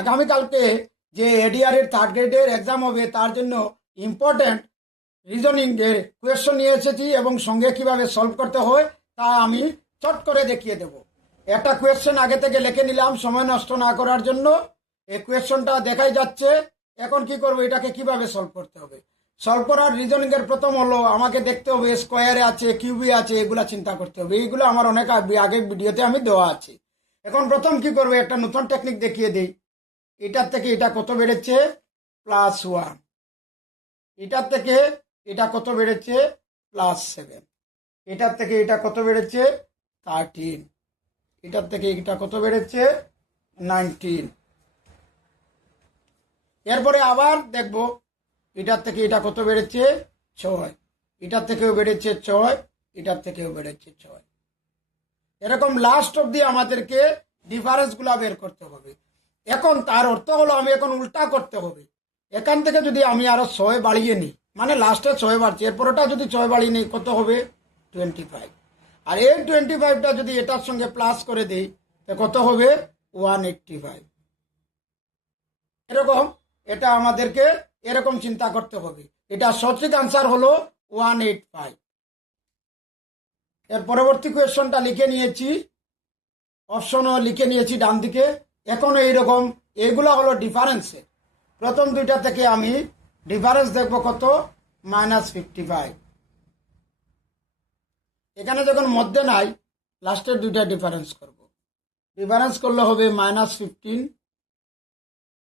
আগামীকালকে যে এডিআর এর থার্ড গ্রেডের এক্সাম হবে তার জন্য ইম্পর্টেন্ট রিজনিং এর কোয়েশ্চন নিয়ে এসেছি এবং সঙ্গে কিভাবে সলভ করতে হয় তা আমি চট করে দেখিয়ে দেব। একটা কোয়েশ্চন আগে থেকে লিখে নিলাম সময় নষ্ট না করার জন্য। এই কোয়েশ্চনটা দেখাই যাচ্ছে। এখন কি করব, এটাকে কিভাবে সলভ করতে হবে। সলভ করার রিজনিং এর প্রথম হলো আমাকে দেখতে হবে স্কোয়ারে আছে কিউবে আছে, এগুলা চিন্তা করতে হবে। এইগুলো আমার অনেক আগের ভিডিওতে আমি দেওয়া আছে। এখন প্রথম কি করবে, একটা নতুন টেকনিক দেখিয়ে দিই। এটার থেকে এটা কত বেড়েছে, +1। এটার থেকে এটা কত বেড়েছে, +7। এটার থেকে এটা কত বেড়েছে, 13। এটার থেকে এটা কত বেড়েছে, 19। এরপরে আবার দেখব এটার থেকে এটা কত বেড়েছে, 6। এটার থেকেও বেড়েছে 6, এটার থেকেও বেড়েছে 6। এরকম লাস্ট অবধি আমাদেরকে ডিফারেন্স গুলা বের করতে হবে। এখন তার অর্থ হলো আমি এখন উল্টা করতে হবে। এখান থেকে যদি আমি আরো 6 বাড়িয়ে নিই, মানে লাস্টে 6 বাড়ছে, এরপরটা যদি 6 বাড়িয়ে নিই কত হবে, 25। আর এই 25টা যদি এটার সঙ্গে প্লাস করে দিই কত হবে, 185। এরকম এটা আমাদেরকে এরকম চিন্তা করতে হবে। এটা সঠিক আনসার হলো 185। এর পরবর্তী কোয়েশ্চনটা লিখে নিয়েছি, অপশনও লিখে নিয়েছি ডান দিকে। এখন এইরকম এগুলো হলো ডিফারেন্সে। প্রথম দুইটা থেকে আমি ডিফারেন্স দেখব কত, -55। এখানে যখন মধ্যে নাই লাস্টের দুইটা ডিফারেন্স করব। ডিফারেন্স করলে হবে -15।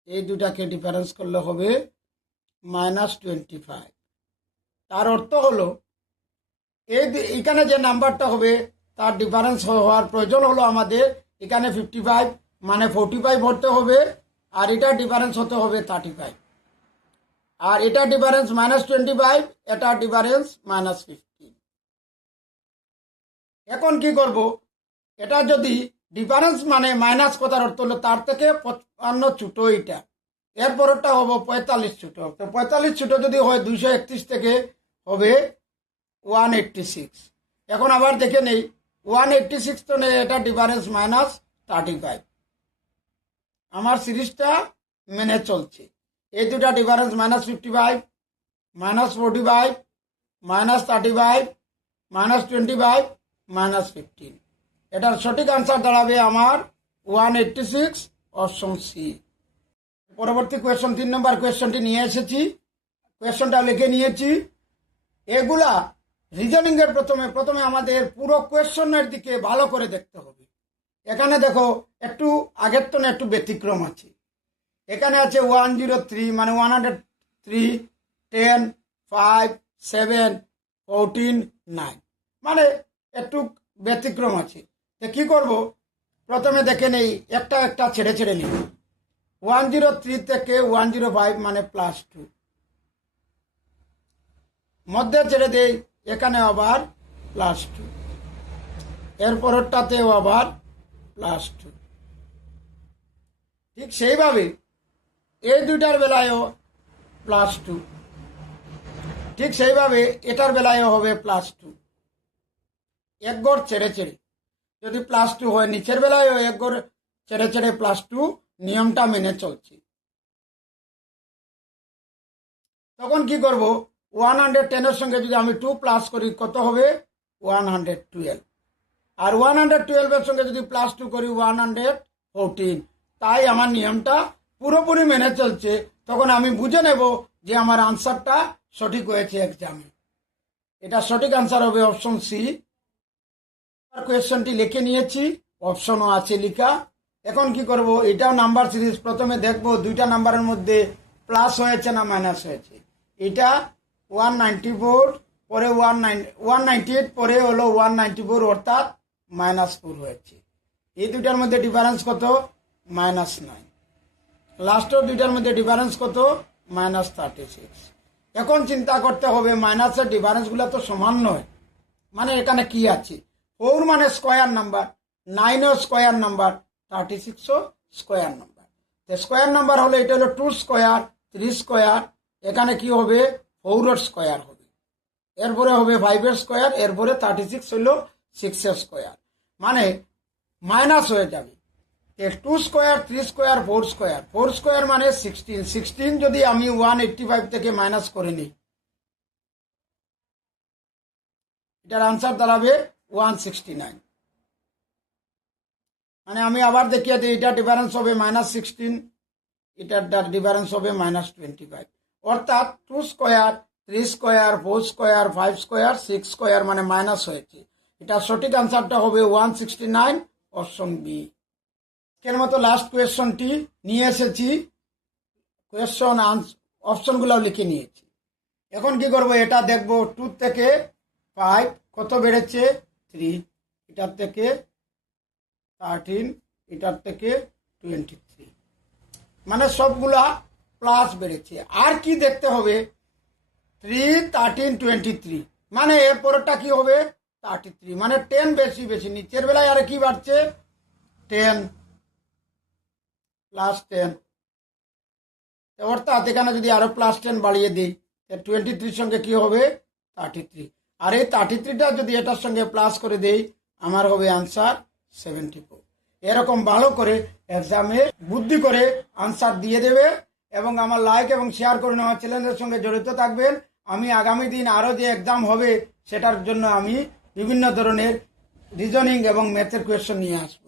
এই দুটাকে ডিফারেন্স করলে হবে -25। তার অর্থ হলো এখানে যে নাম্বারটা হবে তার ডিফারেন্স হওয়ার প্রয়োজন হলো আমাদের এখানে 55 মানে 45 ভরতে হবে, আর এটা ডিফারেন্স হতে হবে 35। আর এটা ডিফারেন্স -25, এটা ডিফারেন্স -15। এখন কি করব, এটা যদি ডিফারেন্স মানে মাইনাস কথার অর্থ হলো তার থেকে 55 ছোট এটা, এরপরটা হবো 45 ছোট। তো 45 ছোট যদি হয় 231 থেকে হবে 186। এখন আবার দেখে নেই 186 তো নেই, এটা ডিফারেন্স -35। আমার সিরিজটা মেনে চলছে। এই দুটা ডিফারেন্স -55, -45, -35, -25, -15। এটার সঠিক আনসার দাঁড়াবে আমার 186, অপশন সি। পরবর্তী কোয়েশ্চন 3 নম্বর কোয়েশ্চনটি নিয়ে এসেছি, কোয়েশ্চনটা লিখে নিয়েছি। এগুলা রিজনিং এর প্রথমে আমাদের পুরো কোয়েশ্চনের দিকে ভালো করে দেখতে হবে। এখানে দেখো একটু আগের তো একটু ব্যতিক্রম আছে। এখানে আছে 103 মানে 103, 10, 5, 7, 14, 9 মানে একটু ব্যতিক্রম আছে। তো কি করব, প্রথমে দেখে নেই একটা একটা ছেড়ে ছেড়ে নিই। 103 থেকে 105 মানে +2, মধ্যে ছেড়ে দেই, এখানে আবার +2, এরপরটাতেও আবার +2। ঠিক সেইভাবে এই দুইটার বেলায়ও +2, ঠিক সেইভাবে এটার বেলায়ও হবে +2। এক গড় ছেড়ে ছেড়ে যদি +2 হয়, নিচের বেলায়ও এক গড় ছেড়ে ছেড়ে +2, নিয়মটা মেনে চলছি। তখন কি করব, 110 এর সঙ্গে যদি আমি 2 প্লাস করি কত হবে, 112। আর 112 এর সঙ্গে যদি +2 করি 114। তাই আমার নিয়মটা পুরোপুরি মেনে চলছে। তখন আমি বুঝে নেব যে আমার আনসারটা সঠিক হয়েছে এক্সামে। এটা সঠিক আনসার হবে অপশন সি। কোয়েশ্চনটি লিখে নিয়েছি, অপশনও আছে লেখা। এখন কি করব, এটাও নাম্বার সিরিজ। প্রথমে দেখব দুইটা নাম্বারের মধ্যে প্লাস হয়েছে না মাইনাস হয়েছে। এটা 194 পরে 198 পরে হলো 194, অর্থাৎ -4 হয়েছে। এই দুইটার মধ্যে ডিফারেন্স কত, -9। লাস্টের দুইটার মধ্যে ডিফারেন্স কত, -36। এখন চিন্তা করতে হবে মাইনাসের ডিফারেন্স গুলা তো সমান নয়, মানে এখানে কি আছে, 4 মানে স্কোয়ার নাম্বার, 9ও স্কোয়ার নাম্বার, 36ও স্কোয়ার নাম্বার। স্কোয়ার নাম্বার হলে এটা হলো 2 স্কোয়ার, 3 স্কোয়ার। এখানে কি হবে, 4 স্কোয়ার হবে, এরপরে হবে 5 স্কোয়ার, এরপরে 36 হলো 6 স্কোয়ার, মানে মাইনাস হয়ে যাবে। Two square, three square, four square মানে 16, 16 যদি আমি 185 থেকে মাইনাস করে নিই, এটার আনসার দাঁড়াবে 169। মানে আমি আবার দেখিয়ে দিই, এটা ডিফারেন্স হবে -16, এটার ডিফারেন্স হবে -25। অর্থাৎ two square, three square, four square, five square, six square মানে মাইনাস হয়েছে। এটা সঠিক আনসারটা হবে 169, অপশন বি। এর মতো লাস্ট কোয়েশ্চনটি নিয়ে এসেছি, কোয়েশ্চন অপশনগুলো লিখে নিয়েছি। এখন কি করব, এটা দেখব 2 থেকে 5 কত বেড়েছে, 3, এটার থেকে 13, এটার থেকে 23, মানে সবগুলা প্লাস বেড়েছে। আর কি দেখতে হবে, 3, 13, 23, মানে এর পরেরটা কি হবে 33, মানে 10 বেশি বেশি। নিচের বেলায় আর কি বাড়ছে, 10 প্লাস 10, অর্থাৎ এখানে যদি আরো প্লাস 10 বাড়িয়ে দিই, 23 সঙ্গে কি হবে 33, আর এই 33টা যদি এটার সঙ্গে প্লাস করে দেই, আমার হবে আনসার 74। এরকম ভালো করে এক্সামে বুদ্ধি করে আনসার দিয়ে দেবে এবং আমার লাইক এবং শেয়ার করুন, আমার চ্যানেলের সঙ্গে জড়িত থাকবেন। আমি আগামী দিন আরও যে এক্সাম হবে সেটার জন্য আমি বিভিন্ন ধরনের রিজনিং এবং ম্যাথের কোয়েশ্চন নিয়ে আসবো।